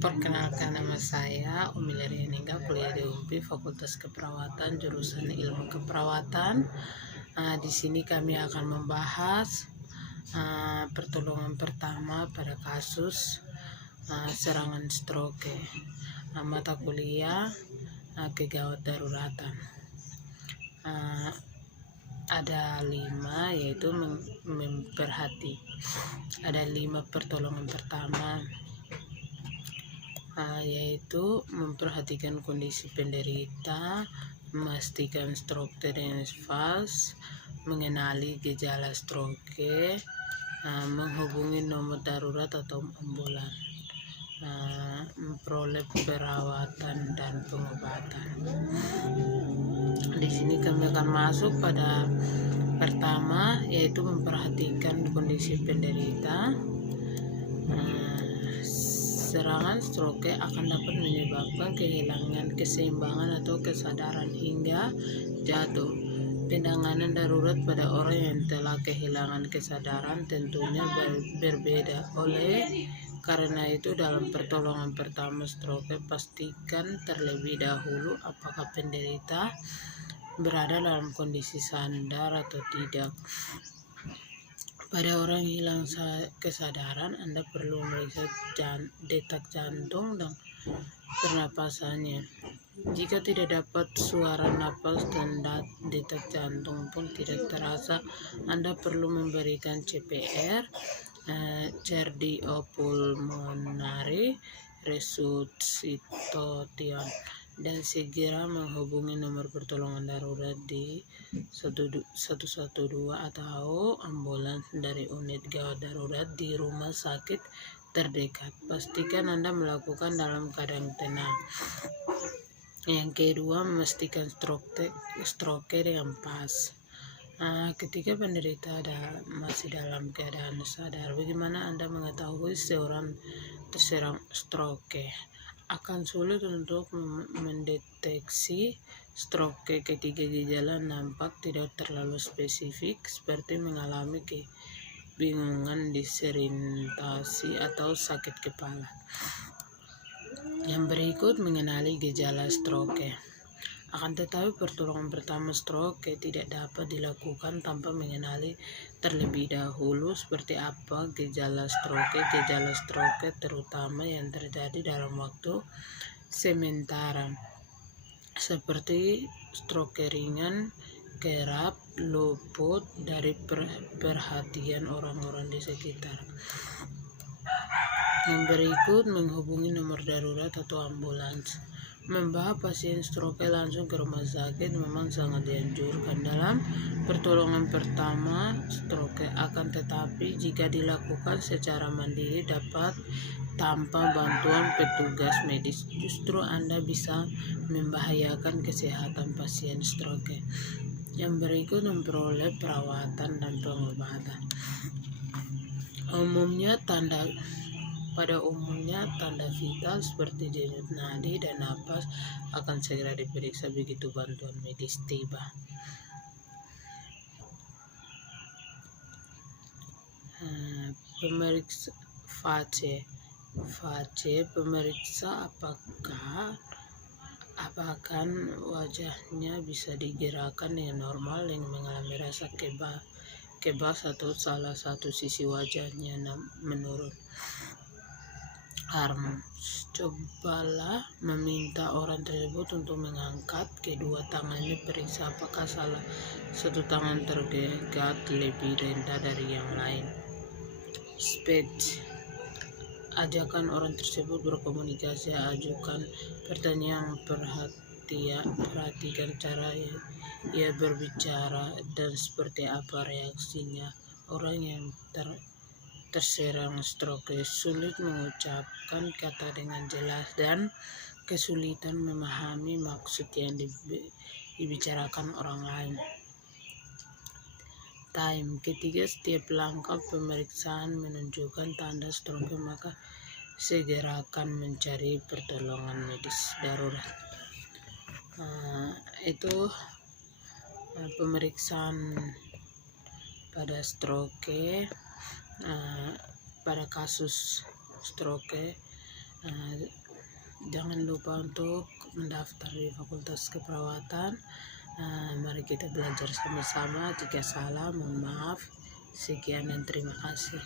Perkenalkan, nama saya Umi Lerianinga, kuliah di UMPI Fakultas Keperawatan, jurusan Ilmu Keperawatan. Di sini kami akan membahas pertolongan pertama pada kasus serangan stroke. Mata kuliah kegawat daruratan. Ada 5, yaitu ada 5 pertolongan pertama, yaitu memperhatikan kondisi penderita, memastikan stroke terence fast, mengenali gejala stroke, menghubungi nomor darurat atau ambulan, memperoleh perawatan dan pengobatan. Di sini kami akan masuk pada pertama, yaitu memperhatikan kondisi penderita. Serangan stroke akan dapat menyebabkan kehilangan keseimbangan atau kesadaran hingga jatuh. Penanganan darurat pada orang yang telah kehilangan kesadaran tentunya berbeda. Oleh karena itu, dalam pertolongan pertama stroke, pastikan terlebih dahulu apakah penderita berada dalam kondisi sadar atau tidak. Pada orang hilang kesadaran, Anda perlu meriksa detak jantung dan pernapasannya. Jika tidak dapat suara napas dan detak jantung pun tidak terasa, Anda perlu memberikan CPR, cardiopulmonary resuscitation, dan segera menghubungi nomor pertolongan darurat di 112 atau ambulans dari unit gawat darurat di rumah sakit terdekat. Pastikan Anda melakukan dalam keadaan tenang. Yang kedua, memastikan stroke dengan pas. Ketika penderita masih dalam keadaan sadar, bagaimana Anda mengetahui seorang terserang stroke? Akan sulit untuk mendeteksi stroke ketika gejala nampak tidak terlalu spesifik, seperti mengalami kebingungan, disorientasi, atau sakit kepala. Yang berikut, mengenali gejala stroke. Akan tetapi, pertolongan pertama stroke tidak dapat dilakukan tanpa mengenali terlebih dahulu seperti apa gejala stroke. Gejala stroke terutama yang terjadi dalam waktu sementara, seperti stroke ringan, kerap luput dari perhatian orang-orang di sekitar. Yang berikut, menghubungi nomor darurat atau ambulans. Membawa pasien stroke langsung ke rumah sakit memang sangat dianjurkan dalam pertolongan pertama stroke. Akan tetapi, jika dilakukan secara mandiri dapat tanpa bantuan petugas medis, justru Anda bisa membahayakan kesehatan pasien stroke. Yang berikut, memperoleh perawatan dan pengobatan. Pada umumnya tanda vital seperti denyut nadi dan napas akan segera diperiksa begitu bantuan medis tiba. Pemeriksa fase pemeriksa apakah wajahnya bisa digerakkan dengan normal dengan mengalami rasa kebas atau salah satu sisi wajahnya menurun. Cobalah meminta orang tersebut untuk mengangkat kedua tangannya. Periksa apakah salah satu tangan tergerak lebih rendah dari yang lain. Speech. Ajakan orang tersebut berkomunikasi. Ajukan pertanyaan. Perhatikan cara ia berbicara dan seperti apa reaksinya. Orang yang terserang stroke sulit mengucapkan kata dengan jelas dan kesulitan memahami maksud yang dibicarakan orang lain. Time. Ketika setiap langkah pemeriksaan menunjukkan tanda stroke, maka segerakan mencari pertolongan medis darurat. Itu pemeriksaan pada stroke. Pada kasus stroke Jangan lupa untuk mendaftar di Fakultas Keperawatan. Mari kita belajar sama-sama. Jika salah, mohon maaf. Sekian dan terima kasih.